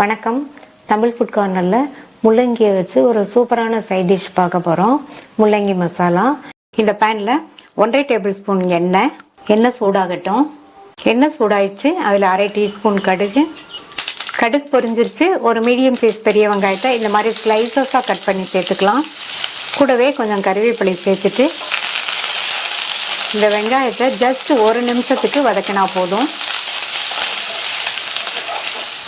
வணக்கம். தமிழ் ஃபுட் கார்னரில் முள்ளங்கியை வச்சு ஒரு சூப்பரான சைட் டிஷ் பார்க்க போகிறோம். முள்ளங்கி மசாலா. இந்த பேனில் 1.5 டேபிள் ஸ்பூன் எண்ணெய் சூடாகட்டும். எண்ணெய் சூடாயிடுச்சு. அதில் 1/2 டீஸ்பூன் கடுகு பொரிஞ்சிருச்சு. ஒரு மீடியம் சைஸ் பெரிய வெங்காயத்தை இந்த மாதிரி ஸ்லைசஸாக கட் பண்ணி சேர்த்துக்கலாம். கூடவே கொஞ்சம் கறிவேப்பிலை சேர்த்துட்டு இந்த வெங்காயத்தை ஜஸ்ட் 1 நிமிஷத்துக்கு வதக்கினா போதும்.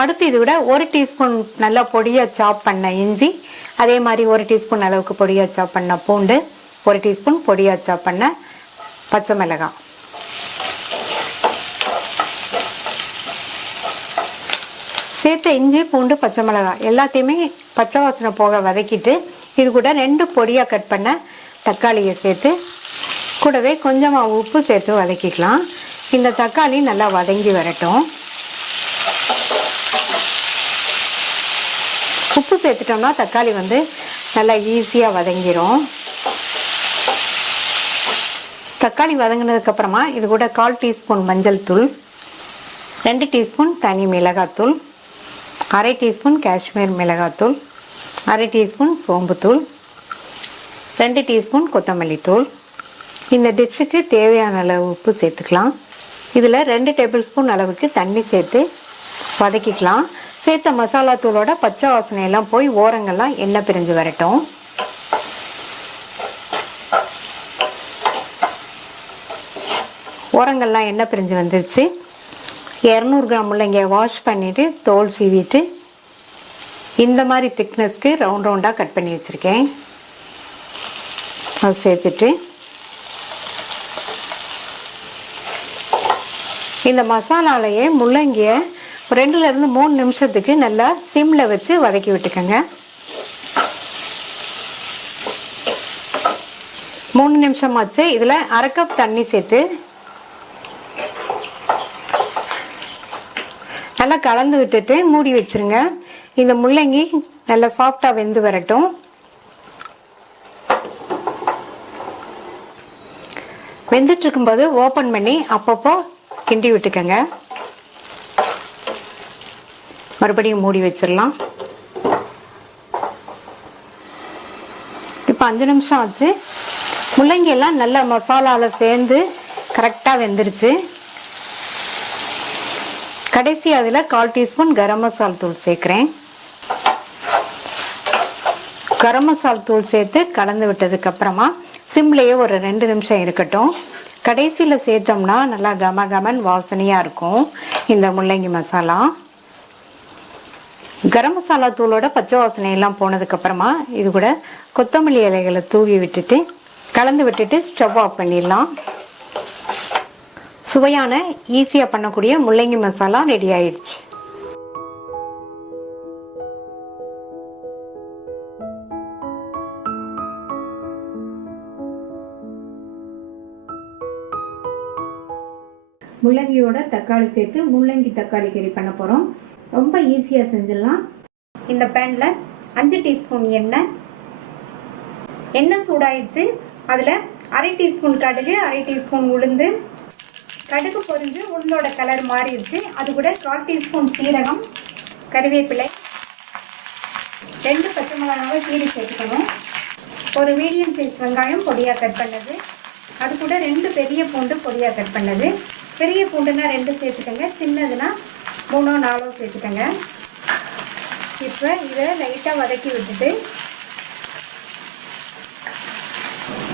அடுத்து இது விட 1 டீஸ்பூன் நல்லா பொடியாக சாப் பண்ண இஞ்சி, அதே மாதிரி 1 டீஸ்பூன் அளவுக்கு பொடியாக சாப் பண்ண பூண்டு, 1 டீஸ்பூன் பொடியாக சாப் பண்ண பச்சை மிளகாய் சேர்த்த இஞ்சி பூண்டு பச்சை மிளகாய் எல்லாத்தையுமே பச்சை வாசனை போக வதக்கிட்டு இது கூட 2 பொடியாக கட் பண்ண தக்காளியை சேர்த்து கூடவே கொஞ்சமாக உப்பு சேர்த்து வதக்கிக்கலாம். இந்த தக்காளி நல்லா வதங்கி வரட்டும். உப்பு சேர்த்துட்டோம்னா தக்காளி நல்லா ஈஸியாக வதங்கிடும். தக்காளி வதங்கினதுக்கப்புறமா இது கூட 1/4 டீஸ்பூன் மஞ்சள் தூள், 2 டீஸ்பூன் தனி மிளகாத்தூள், 1/2 டீஸ்பூன் காஷ்மீர் மிளகாத்தூள், 1/2 டீஸ்பூன் சோம்புத்தூள், 2 டீஸ்பூன் கொத்தமல்லி தூள். இந்த டிஷ்ஷுக்கு தேவையான அளவு உப்பு சேர்த்துக்கலாம். இதில் 2 டேபிள் ஸ்பூன் அளவுக்கு தண்ணி சேர்த்து வதக்கிக்கலாம். சேர்த்த மசாலா தூளோட பச்சை வாசனையெல்லாம் போய் ஓரங்கள்லாம் எண்ணெய் பிரிஞ்சு வரட்டும். ஓரங்கள்லாம் எண்ணெய் பிரிஞ்சு வந்துருச்சு. 200 கிராம் முள்ளங்கியை வாஷ் பண்ணிவிட்டு தோல் சீவிட்டு இந்த மாதிரி திக்னஸ்க்கு ரவுண்டாக கட் பண்ணி வச்சுருக்கேன். அது சேர்த்துட்டு இந்த மசாலாலையே முள்ளங்கியை 2லேருந்து 3 நிமிஷத்துக்கு நல்லா சிம்மில் வச்சு வதக்கி விட்டுக்கோங்க. 3 நிமிஷமாச்சு. இதில் 1/2 கப் தண்ணி சேர்த்து நல்லா கலந்து விட்டுட்டு மூடி வச்சிருங்க. இந்த முள்ளங்கி நல்லா சாஃப்டாக வெந்து வரட்டும். வெந்துட்டு இருக்கும்போது ஓப்பன் பண்ணி அப்பப்போ கிண்டி விட்டுக்கோங்க. மறுபடியும் மூடி வச்சிடலாம். இப்போ 5 நிமிஷம் ஆச்சு. முள்ளங்கி எல்லாம் நல்ல மசாலாவில் சேர்ந்து கரெக்டாக வெந்துருச்சு. கடைசி அதில் 1/4 டீஸ்பூன் கரம் மசாலா தூள் சேர்க்குறேன். கரம் மசாலா தூள் சேர்த்து கலந்து விட்டதுக்கு அப்புறமா சிம்லேயே ஒரு 2 நிமிஷம் இருக்கட்டும். கடைசியில் சேர்த்தோம்னா நல்லா கமகமன் வாசனையாக இருக்கும் இந்த முள்ளங்கி மசாலா. கரம் மசாலா தூளோட பச்சை வாசனை எல்லாம் போனதுக்கு அப்புறமா இது கூட கொத்தமல்லி இலைகளை தூவி விட்டுட்டு கலந்து விட்டுட்டு ஸ்டவ் ஆஃப் பண்ணிடலாம். சுவையான ஈஸியாக பண்ணக்கூடிய முள்ளங்கி மசாலா ரெடி ஆயிடுச்சு. முள்ளங்கியோட தக்காளி சேர்த்து முள்ளங்கி தக்காளி கறி பண்ண போகிறோம். ரொம்ப ஈஸியாக செஞ்சிடலாம். இந்த பேனில் 5 டீஸ்பூன் எண்ணெய் சூடாயிடுச்சு. அதில் 1/2 டீஸ்பூன் கடுகு, 1/2 டீஸ்பூன் உளுந்து. கடுகு பொரிஞ்சு உளுந்தோட கலர் மாறிடுச்சு. அது கூட 1/4 டீஸ்பூன் சீரகம், கறிவேப்பிலை, 2 பச்சை மிளகாவை கீரி சேர்த்துக்கணும். ஒரு மீடியம் சைஸ் வெங்காயம் பொடியாக கட் பண்ணது. அது கூட 2 பெரிய பூண்டு பொடியாக கட் பண்ணது. பெரிய பூண்டுனா 2 சேர்த்துக்கோங்க, சின்னதுன்னா 3 4 சேர்த்துக்கோங்க. இப்போ இதை லைட்டாக வதக்கி விட்டுட்டு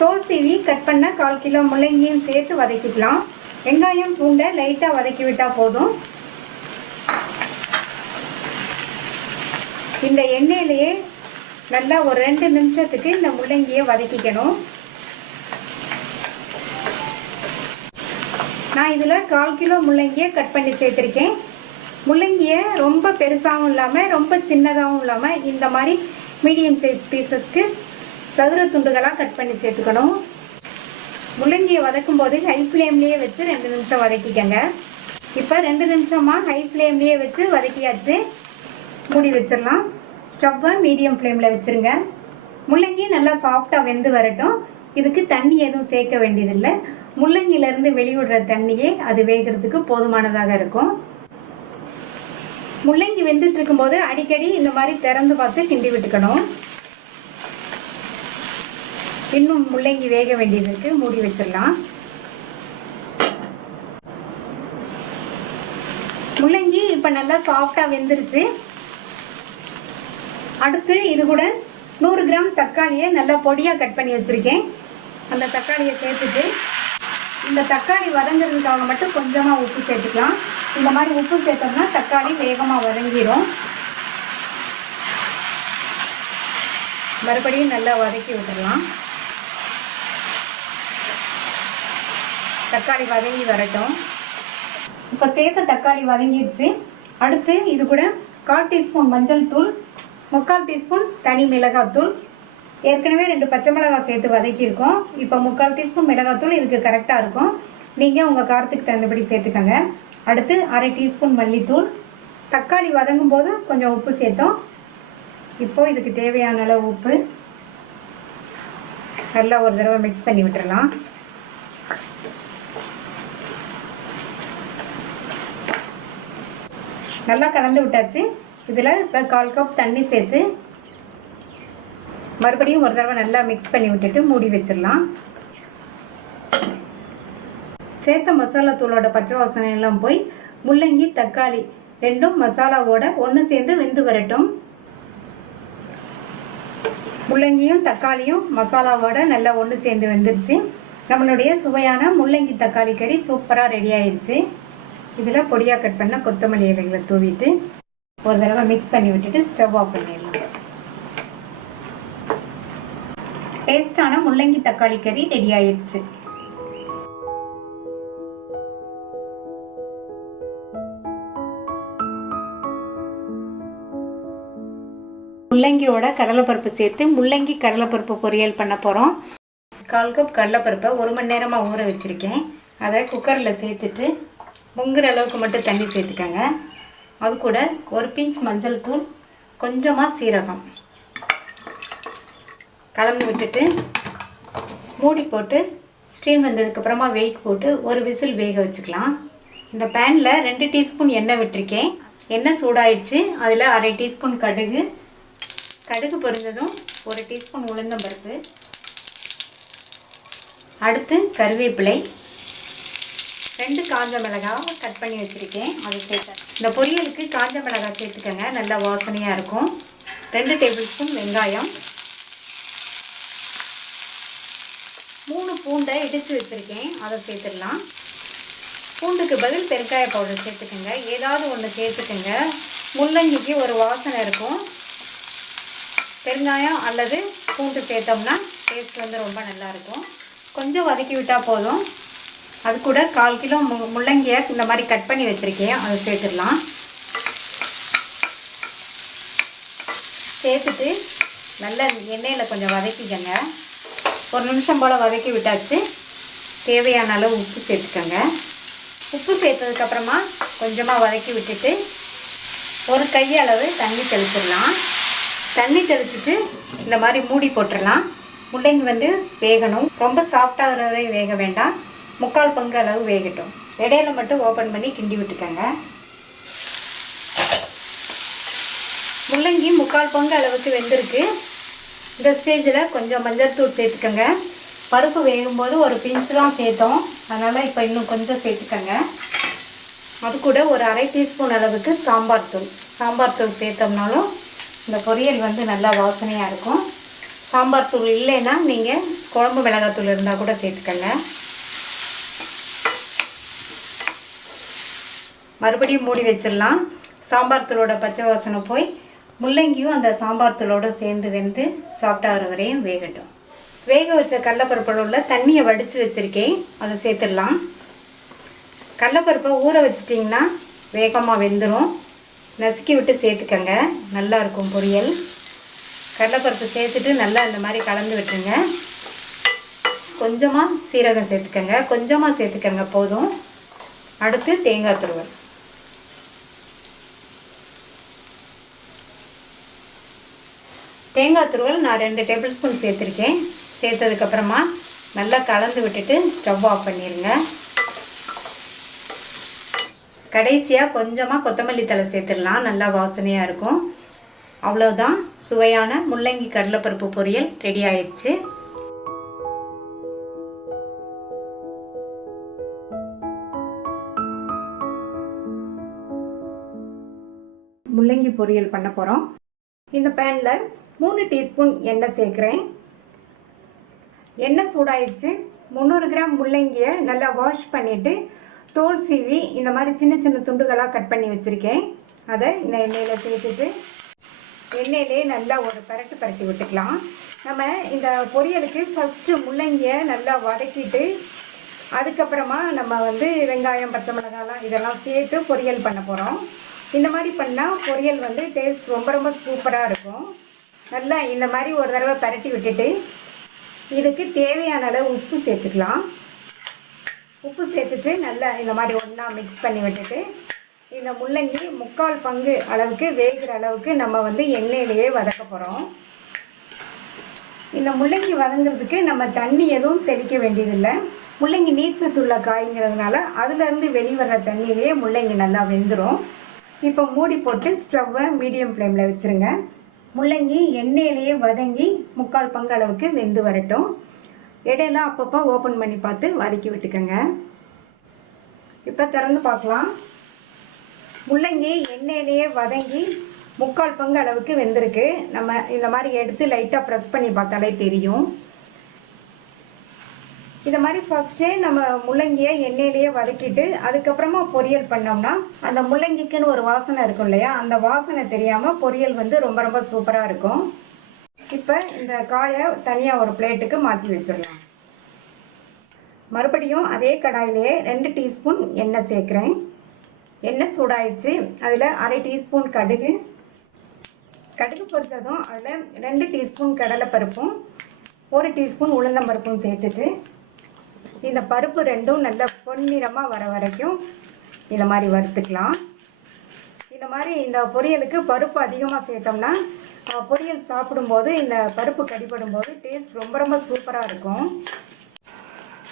தோல் சீவி கட் பண்ண 1/4 கிலோ முள்ளங்கியும் சேர்த்து வதக்கிக்கலாம். வெங்காயம் பூண்டை லைட்டாக வதக்கி விட்டால் போதும். இந்த எண்ணெயிலேயே நல்லா ஒரு 2 நிமிஷத்துக்கு இந்த முள்ளங்கியை வதக்கிக்கணும். நான் இதில் 1/4 கிலோ முள்ளங்கியை கட் பண்ணி சேர்த்துருக்கேன். முள்ளங்கியை ரொம்ப பெருசாகவும் இல்லாமல் ரொம்ப சின்னதாகவும் இல்லாமல் இந்த மாதிரி மீடியம் சைஸ் பீசஸ்க்கு சதுர துண்டுகளாக கட் பண்ணி சேர்த்துக்கணும். முள்ளங்கியை வதக்கும் போது ஹை ஃப்ளேம்லேயே வச்சு 2 நிமிஷம் வதக்கிக்கங்க. இப்போ 2 நிமிஷமாக ஹை ஃப்ளேம்லேயே வச்சு வதக்கியாச்சு. மூடி வச்சிடலாம். ஸ்டவ்வை மீடியம் ஃப்ளேமில் வச்சுருங்க. முள்ளங்கி நல்லா சாஃப்டாக வெந்து வரட்டும். இதுக்கு தண்ணி எதுவும் சேர்க்க வேண்டியதில்லை. முள்ளங்கியிலேருந்து வெளிவிடுற தண்ணியே அது வேகிறதுக்கு போதுமானதாக இருக்கும். முள்ளங்கி வெந்துட்டு இருக்கும்போது அடிக்கடி இந்த மாதிரி திறந்து பார்த்து கிண்டி விட்டுக்கணும். இன்னும் முள்ளங்கி வேக வேண்டியது இருக்கு, மூடி வச்சிடலாம். முள்ளங்கி இப்போ நல்லா சாஃப்டா வெந்துருச்சு. அடுத்து இது கூட 100 கிராம் தக்காளியை நல்லா பொடியாக கட் பண்ணி வச்சுருக்கேன். அந்த தக்காளியை சேர்த்துட்டு இந்த தக்காளி வதங்குறதுக்காக மட்டும் கொஞ்சமாக உப்பு சேர்த்துக்கலாம். இந்த மாதிரி உப்பு சேர்த்தோம்னா தக்காளி வேகமாக வதங்கிடும். மறுபடியும் நல்லா வதக்கி விட்டுடலாம். தக்காளி வதங்கி வரட்டும். இப்போ சேர்த்த தக்காளி வதங்கிடுச்சு. அடுத்து இது கூட 1/4 டீஸ்பூன் மஞ்சள் தூள், 3/4 டீஸ்பூன் தனி மிளகாத்தூள், ஏற்கனவே 2 பச்சை மிளகாய் சேர்த்து வதக்கியிருக்கோம். இப்போ 3/4 டீஸ்பூன் மிளகாத்தூள் இதுக்கு கரெக்டாக இருக்கும். நீங்கள் உங்கள் காரத்துக்கு தகுந்தபடி சேர்த்துக்கோங்க. அடுத்து 1/2 டீஸ்பூன் மல்லித்தூள். தக்காளி வதங்கும் போது கொஞ்சம் உப்பு சேர்த்தோம். இப்போ இதுக்கு தேவையான அளவு உப்பு நல்லா ஒரு தடவை மிக்ஸ் பண்ணி விட்டுறலாம். நல்லா கலந்து விட்டாச்சு. இதில் இப்போ 1/4 கப் தண்ணி சேர்த்து மறுபடியும் ஒரு தடவை நல்லா மிக்ஸ் பண்ணி விட்டுட்டு மூடி வச்சிடலாம். சேர்த்த மசாலா தூளோட பச்சை வாசனை எல்லாம் போய் முள்ளங்கி தக்காளி ரெண்டும் மசாலாவோட ஒன்று சேர்ந்து வெந்து வரட்டும். முள்ளங்கியும் தக்காளியும் மசாலாவோட நல்லா ஒன்று சேர்ந்து வெந்துருச்சு. நம்மளுடைய சுவையான முள்ளங்கி தக்காளி கறி சூப்பராக ரெடி ஆயிடுச்சு. இதில் பொடியாக கட் பண்ண கொத்தமல்லி இலைகளை தூவிட்டு ஒரு தடவை மிக்ஸ் பண்ணி விட்டுட்டு ஸ்டவ் ஆஃப் பண்ணிடலாம். டேஸ்டான முள்ளங்கி தக்காளி கறி ரெடி ஆயிடுச்சு. முள்ளங்கியோட கடலைப்பருப்பு சேர்த்து முள்ளங்கி கடலைப்பருப்பு பொரியல் பண்ண போகிறோம். 1/4 கப் கடலைப்பருப்பை 1 மணி நேரமாக ஊற வச்சுருக்கேன். அதை குக்கரில் சேர்த்துட்டு பொங்குற அளவுக்கு மட்டும் தண்ணி சேர்த்துக்கங்க. அது கூட ஒரு பிஞ்ச் மஞ்சள் தூள், கொஞ்சமாக சீரகம் கலந்து விட்டுட்டு மூடி போட்டு ஸ்டீம் வந்ததுக்கப்புறமா வெயிட் போட்டு ஒரு விசில் வேக வச்சுக்கலாம். இந்த பேனில் 2 டீஸ்பூன் எண்ணெய் விட்டுருக்கேன். எண்ணெய் சூடாயிடுச்சு. அதில் 1/2 டீஸ்பூன் கடுகு பொரிஞ்சதும் 1 டீஸ்பூன் உளுந்தம்பருப்பு, அடுத்து கருவேப்பிலை, 2 காஞ்ச மிளகாய் கட் பண்ணி வச்சுருக்கேன், அதை சேர்த்தேன். இந்த பொரியலுக்கு காஞ்ச மிளகாய் சேர்த்துக்கங்க, நல்லா வாசனையாக இருக்கும். 2 டேபிள் ஸ்பூன் வெங்காயம், 3 பூண்டை இடித்து வச்சுருக்கேன், அதை சேர்த்துடலாம். பூண்டுக்கு பதில் பெருங்காய பவுடர் சேர்த்துக்கங்க. ஏதாவது ஒன்று சேர்த்துக்கங்க, முள்ளங்கிக்கு ஒரு வாசனை இருக்கும். பெருங்காயம் அல்லது பூண்டு சேர்த்தோம்னா டேஸ்ட் வந்து ரொம்ப நல்லாயிருக்கும். கொஞ்சம் வதக்கி விட்டால் போதும். அது கூட 1/4 கிலோ முள்ளங்கியை இந்த மாதிரி கட் பண்ணி வச்சுருக்கேன், அதை சேர்த்துடலாம். சேர்த்துட்டு நல்லா எண்ணெயில் கொஞ்சம் வதக்கிக்கங்க. 1 நிமிஷம் போல் வதக்கி விட்டாச்சு. தேவையான அளவு உப்பு சேர்த்துக்கங்க. உப்பு சேர்த்ததுக்கப்புறமா கொஞ்சமாக வதக்கி விட்டுட்டு ஒரு கையளவு தண்ணி தெளிச்சிடலாம். தண்ணி தெளிச்சிட்டு இந்த மாதிரி மூடி போட்டுடலாம். முள்ளங்கி வந்து வேகணும். ரொம்ப சாஃப்டாக வரை வேக வேண்டாம், 3/4 பங்கு அளவு வேகட்டும். இடையில மட்டும் ஓப்பன் பண்ணி கிண்டி விட்டுக்கங்க. முள்ளங்கி 3/4 பங்கு அளவுக்கு வெந்திருக்கு. இந்த ஸ்டேஜில் கொஞ்சம் மஞ்சள் தூள் சேர்த்துக்கங்க. பருப்பு வேகும்போது ஒரு பிஞ்சு தான் சேர்த்தோம், அதனால் இப்போ இன்னும் கொஞ்சம் சேர்த்துக்கங்க. அது கூட ஒரு 1/2 டீஸ்பூன் அளவுக்கு சாம்பார் தூள் சேர்த்தோம்னாலும் இந்த பொரியல் வந்து நல்லா வாசனையாக இருக்கும். சாம்பார் தூள் இல்லைன்னா நீங்கள் குழம்பு மிளகாத்தூள் இருந்தால் கூட சேர்த்துக்கங்க. மறுபடியும் மூடி வச்சிடலாம். சாம்பார் தூளோட பச்சை வாசனை போய் முள்ளங்கியும் அந்த சாம்பார் தூளோடு சேர்ந்து வெந்து சாப்பிட்டாகிற வரையும் வேகட்டும். வேக வச்ச கடலைப்பருப்பில் உள்ள தண்ணியை வடித்து வச்சுருக்கேன், அதை சேர்த்துடலாம். கடலைப்பருப்பை ஊற வச்சிட்டிங்கன்னா வேகமாக வெந்துடும். நசுக்கி விட்டு சேர்த்துக்கங்க, நல்லாயிருக்கும் பொரியல். கடலைப்பருப்பு சேர்த்துட்டு நல்லா இந்த மாதிரி கலந்து விட்டுருங்க. கொஞ்சமாக சீரகம் சேர்த்துக்கங்க, போதும். அடுத்து தேங்காய் துருவல். நான் 2 டேபிள் ஸ்பூன் சேர்த்துருக்கேன். சேர்த்ததுக்கப்புறமா நல்லா கலந்து விட்டுட்டு ஸ்டவ் ஆஃப் பண்ணிடுங்க. கடைசியாக கொஞ்சமாக கொத்தமல்லி தழை சேர்த்துடலாம், நல்லா வாசனையாக இருக்கும். அவ்வளோதான், சுவையான முள்ளங்கி கடலைப்பருப்பு பொரியல் ரெடி ஆயிடுச்சு. முள்ளங்கி பொரியல் பண்ண போகிறோம். இந்த பேனில் 3 டீஸ்பூன் எண்ணெய் சேர்க்குறேன். எண்ணெய் சூடாயிடுச்சு. 300 கிராம் முள்ளங்கியை நல்லா வாஷ் பண்ணிவிட்டு தோல் சீவி இந்த மாதிரி சின்ன சின்ன துண்டுகளாக கட் பண்ணி வச்சுருக்கேன். அதை இந்த எண்ணெயில் சேர்த்துட்டு எண்ணெயிலே நல்லா ஒரு பரட்டி விட்டுக்கலாம். நம்ம இந்த பொரியலுக்கு ஃபஸ்ட்டு முள்ளங்கியை நல்லா வதக்கிட்டு அதுக்கப்புறமா நம்ம வெங்காயம், பச்சை மிளகாலாம் இதெல்லாம் சேர்த்து பொரியல் பண்ண போகிறோம். இந்த மாதிரி பண்ணால் பொரியல் டேஸ்ட் ரொம்ப சூப்பராக இருக்கும். நல்லா இந்த மாதிரி ஒரு தடவை பரட்டி விட்டுட்டு இதுக்கு தேவையான அளவு உப்பு சேர்த்துக்கலாம். உப்பு சேர்த்துட்டு நல்லா இந்த மாதிரி ஒன்றா மிக்ஸ் பண்ணி விட்டுட்டு இந்த முள்ளங்கி 3/4 பங்கு அளவுக்கு வேகிற அளவுக்கு நம்ம எண்ணெயிலேயே வதக்க போகிறோம். இந்த முள்ளங்கி வதங்கிறதுக்கு நம்ம தண்ணி எதுவும் தெளிக்க வேண்டியதில்லை. முள்ளங்கி நீர்ச்சத்துள்ள காய்ங்கிறதுனால அதுலேருந்து வெளிவர தண்ணியிலேயே முள்ளங்கி நல்லா வெந்துடும். இப்போ மூடி போட்டு ஸ்டவ்வை மீடியம் ஃப்ளேமில் வச்சுருங்க. முள்ளங்கி எண்ணெயிலேயே வதங்கி 3/4 பங்கு அளவுக்கு வெந்து வரட்டும். இடையெல்லாம் அப்பப்போ ஓப்பன் பண்ணி பார்த்து வதக்கி விட்டுக்கோங்க. இப்போ திறந்து பார்க்கலாம். முள்ளங்கி எண்ணெயிலேயே வதங்கி 3/4 பங்கு அளவுக்கு வெந்திருக்கு. நம்ம இந்த மாதிரி எடுத்து லைட்டாக ப்ரெஸ் பண்ணி பார்த்தாலே தெரியும். இந்த மாதிரி ஃபஸ்ட்டே நம்ம முள்ளங்கியை எண்ணெயிலேயே வதக்கிட்டு அதுக்கப்புறமா பொரியல் பண்ணோம்னா அந்த முள்ளங்கிக்குன்னு ஒரு வாசனை இருக்கும் இல்லையா, அந்த வாசனை தெரியாமல் பொரியல் ரொம்ப சூப்பராக இருக்கும். இப்போ இந்த காயை தனியாக ஒரு பிளேட்டுக்கு மாற்றி வச்சிடலாம். மறுபடியும் அதே கடாயிலேயே 2 டீஸ்பூன் எண்ணெய் சேர்க்குறேன். எண்ணெய் சூடாயிடுச்சு. அதில் 1/2 டீஸ்பூன் கடுகு பொரிச்சதும் அதில் 2 டீஸ்பூன் கடலைப்பருப்பும் 1 டீஸ்பூன் உளுந்தம்பருப்பும் சேர்த்துட்டு இந்த பருப்பு ரெண்டும் நல்லா பொன்னிறமாக வர வரைக்கும் இந்த மாதிரி வறுத்துக்கலாம். இந்த மாதிரி இந்த பொரியலுக்கு பருப்பு அதிகமாக சேர்த்தோம்னா பொரியல் சாப்பிடும்போது இந்த பருப்பு கடிபடும் போது டேஸ்ட் ரொம்ப சூப்பராக இருக்கும்.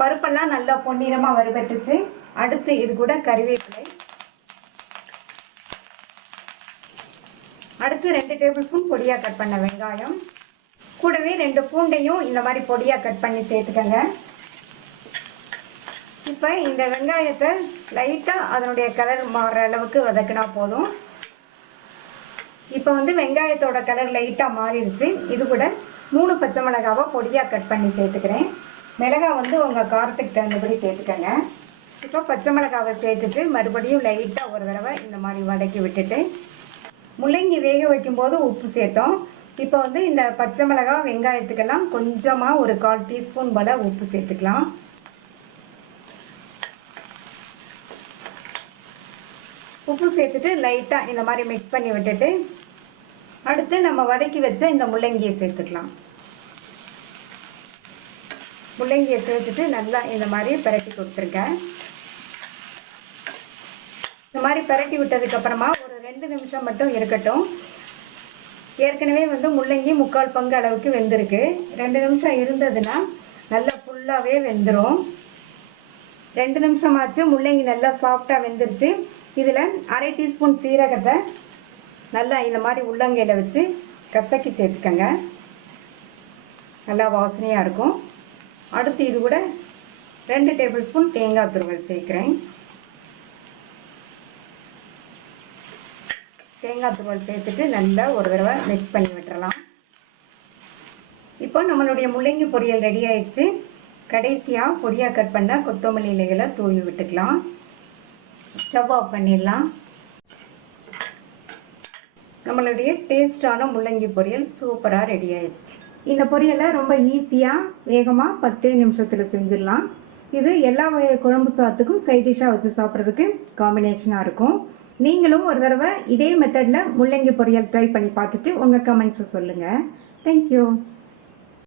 பருப்பெல்லாம் நல்லா பொன்னிறமாக வறுபட்டுச்சு. அடுத்து இது கூட கறிவேப்பிலை, அடுத்து 2 டேபிள் ஸ்பூன் பொடியாக கட் பண்ண வெங்காயம், கூடவே 2 பூண்டையும் இந்த மாதிரி பொடியாக கட் பண்ணி சேர்த்துக்கங்க. இப்போ இந்த வெங்காயத்தை லைட்டாக அதனுடைய கலர் மாறுற அளவுக்கு வதக்கினா போதும். இப்போ வெங்காயத்தோட கலர் லைட்டாக மாறிடுச்சு. இது கூட 3 பச்சை மிளகாவை பொடியாக கட் பண்ணி சேர்த்துக்கிறேன். மிளகாய் உங்கள் காரத்துக்கு தகுந்தபடி சேர்த்துக்கங்க. இப்போ பச்சை மிளகாவை சேர்த்துட்டு மறுபடியும் லைட்டாக ஒரு தடவை இந்த மாதிரி வதக்கி விட்டுட்டு முள்ளங்கி வேக வைக்கும்போது உப்பு சேர்த்தோம். இப்போ இந்த பச்சை மிளகாய் வெங்காயத்துக்கெல்லாம் கொஞ்சமாக ஒரு 1/4 டீஸ்பூன் போல் உப்பு சேர்த்துக்கலாம். உப்பு சேர்த்துட்டு லைட்டாக இந்த மாதிரி மிக்ஸ் பண்ணி விட்டுட்டு அடுத்து நம்ம வதக்கி வச்ச இந்த முள்ளங்கியை சேர்த்துக்கலாம். முள்ளங்கியை சேர்த்துட்டு நல்லா இந்த மாதிரி பிரட்டி கொடுத்துருக்கேன். இந்த மாதிரி பிரட்டி விட்டதுக்கப்புறமா ஒரு 2 நிமிஷம் மட்டும் இருக்கட்டும். ஏற்கனவே முள்ளங்கி 3/4 பங்கு அளவுக்கு வெந்திருக்கு. 2 நிமிஷம் இருந்ததுன்னா நல்லா ஃபுல்லாகவே வெந்துடும். 2 நிமிஷம் ஆச்சு. முள்ளங்கி நல்லா சாஃப்டாக வெந்துருச்சு. இதில் 1/2 டீஸ்பூன் சீரகத்தை நல்லா இந்த மாதிரி உள்ளங்கையில் வச்சு கசக்கி சேர்த்துக்கங்க. நல்லா வாசனையாக இருக்கும். அடுத்து இது கூட 2 டேபிள் ஸ்பூன் தேங்காய் துருவல் சேர்க்குறேன். தேங்காய் துருவல் சேர்த்துட்டு நல்லா ஒரு தடவை மிக்ஸ் பண்ணி விட்டுறலாம். இப்போ நம்மளுடைய முள்ளங்கி பொரியல் ரெடி ஆயிடுச்சு. கடைசியாக பொடியாக கட் பண்ண கொத்தமல்லி இலைகளை தூவி விட்டுக்கலாம். ஸ்டவ் ஆஃப் பண்ணிடலாம். நம்மளுடைய டேஸ்டான முள்ளங்கி பொரியல் சூப்பராக ரெடி ஆயிடுச்சு. இந்த பொரியலை ரொம்ப ஈஸியாக வேகமாக 10 நிமிஷத்தில் செஞ்சிடலாம். இது எல்லா வகை குழம்பு சாதத்துக்கும் சைட் டிஷ்ஷாக வச்சு சாப்பிட்றதுக்கு காம்பினேஷனாக இருக்கும். நீங்களும் ஒரு தடவை இதே மெத்தடில் முள்ளங்கி பொரியல் ட்ரை பண்ணி பார்த்துட்டு உங்கள் கமெண்ட்ஸை சொல்லுங்கள். தேங்க்யூ.